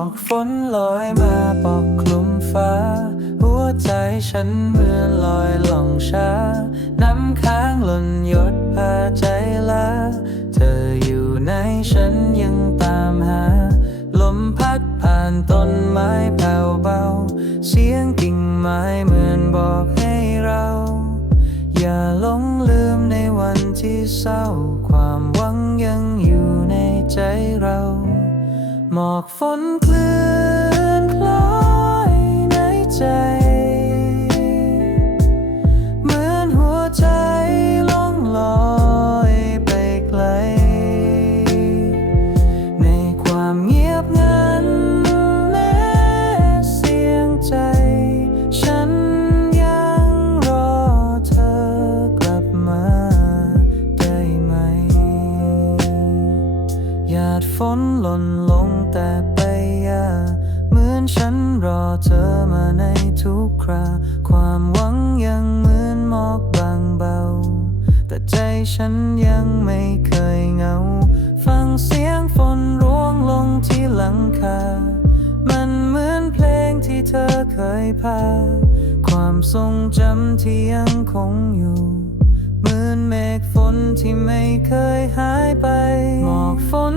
อกฝนลอยมาปกคลุมฟ้า หัวใจฉันเหมือนลอยล่องช้า น้ำค้างหล่นหยดพาใจลาเธออยู่ไหนฉันยังตามหา ลมพัดผ่านต้นไม้แผ่วเบา เสียงกิ่งไม้เหมือนบอกให้เรา อย่าหลงลืมในวันที่เศร้า ความหวังยังอยู่ในใจเรา หมอกฝนเคลื่อนคล้อยในใจ หยาดฝนหล่นลงแต่ไปยาเหมือนฉันรอเธอมาในทุกครา ความหวังยังเหมือนหมอกบางเบา แต่ใจฉันยังไม่เคยเหงา ฟังเสียงฝนร่วงลงที่หลังคา มันเหมือนเพลงที่เธอเคยพา ความทรงจำที่ยังคงอยู่ เหมือนเมฆฝนที่ไม่เคยหายไป หมอกฝน